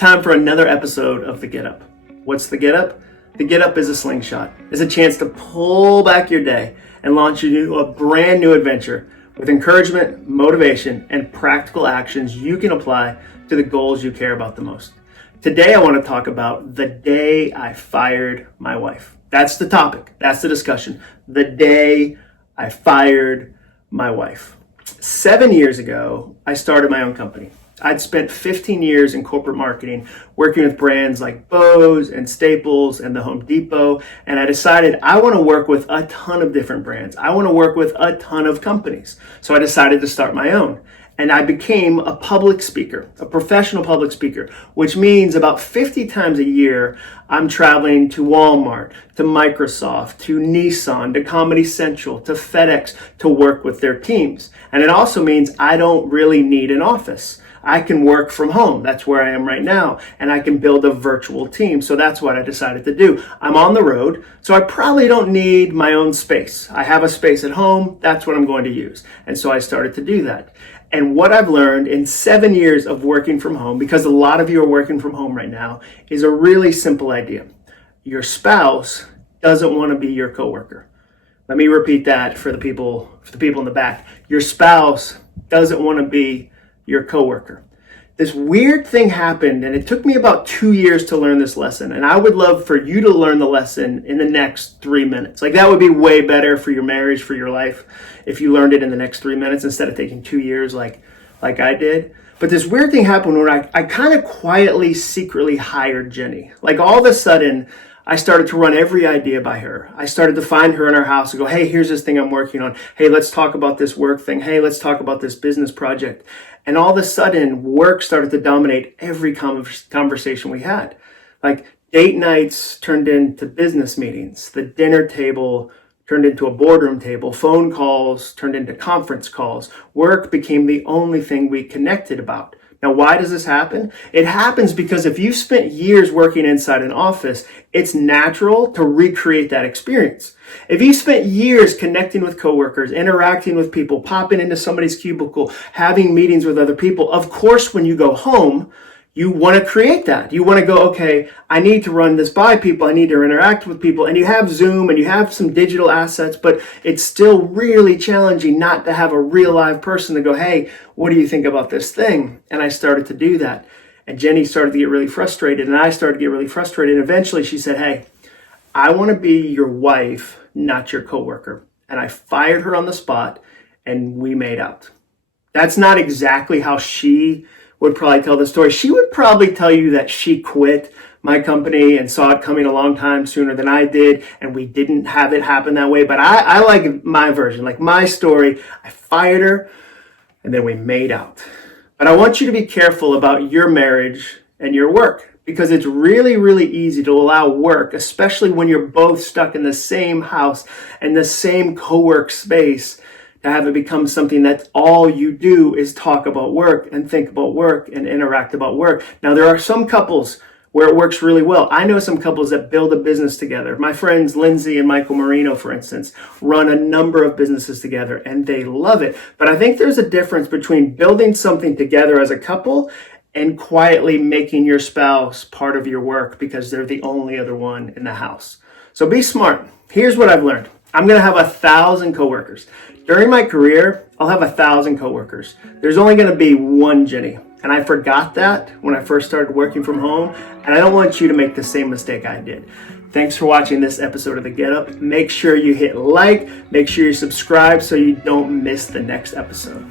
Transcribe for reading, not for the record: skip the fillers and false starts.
time for another episode of The Get Up. What's The Get Up? The Get Up is a slingshot. It's a chance to pull back your day and launch you into a brand new adventure with encouragement, motivation, and practical actions you can apply to the goals you care about the most. Today, I want to talk about the day I fired my wife. That's the topic. That's the discussion. The day I fired my wife. 7 years ago, I started my own company. I'd spent 15 years in corporate marketing, working with brands like Bose and Staples and the Home Depot, and I decided I want to work with a ton of different brands. I want to work with a ton of companies. So I decided to start my own. And I became a public speaker, a professional public speaker, which means about 50 times a year, I'm traveling to Walmart, to Microsoft, to Nissan, to Comedy Central, to FedEx to work with their teams. And it also means I don't really need an office. I can work from home. That's where I am right now. And I can build a virtual team. So that's what I decided to do. I'm on the road, so I probably don't need my own space. I have a space at home. That's what I'm going to use. And so I started to do that. And what I've learned in 7 years of working from home, because a lot of you are working from home right now, is a really simple idea. Your spouse doesn't want to be your coworker. Let me repeat that for the people in the back. Your spouse doesn't want to be your coworker. This weird thing happened, and it took me about 2 years to learn this lesson. And I would love for you to learn the lesson in the next 3 minutes. Like, that would be way better for your marriage, for your life, if you learned it in the next 3 minutes instead of taking 2 years like I did. But this weird thing happened when I kind of quietly, secretly hired Jenny. Like, all of a sudden, I started to run every idea by her. I started to find her in our house and go, hey, here's this thing I'm working on. Hey, let's talk about this work thing. Hey, let's talk about this business project. And all of a sudden, work started to dominate every conversation we had. Like, date nights turned into business meetings. The dinner table turned into a boardroom table. Phone calls turned into conference calls. Work became the only thing we connected about. Now, why does this happen? It happens because if you've spent years working inside an office, it's natural to recreate that experience. If you spent years connecting with coworkers, interacting with people, popping into somebody's cubicle, having meetings with other people, of course, when you go home, you want to create that. You want to go, okay, I need to run this by people. I need to interact with people. And you have Zoom and you have some digital assets, but it's still really challenging not to have a real live person to go, hey, what do you think about this thing? And I started to do that. And Jenny started to get really frustrated and I started to get really frustrated. And eventually she said, hey, I want to be your wife, not your coworker. And I fired her on the spot and we made out. That's not exactly how she would probably tell the story. She would probably tell you that she quit my company and saw it coming a long time sooner than I did, and we didn't have it happen that way. But I like my version, like my story. I fired her, and then we made out. But I want you to be careful about your marriage and your work, because it's really, really easy to allow work, especially when you're both stuck in the same house and the same co-work space, to have it become something that all you do is talk about work and think about work and interact about work. Now, there are some couples where it works really well. I know some couples that build a business together. My friends Lindsay and Michael Marino, for instance, run a number of businesses together and they love it. But I think there's a difference between building something together as a couple and quietly making your spouse part of your work because they're the only other one in the house. So be smart. Here's what I've learned. I'm going to have 1,000 coworkers. During my career, I'll have 1,000 coworkers. There's only going to be one Jenny. And I forgot that when I first started working from home. And I don't want you to make the same mistake I did. Thanks for watching this episode of The Get Up. Make sure you hit like, make sure you subscribe so you don't miss the next episode.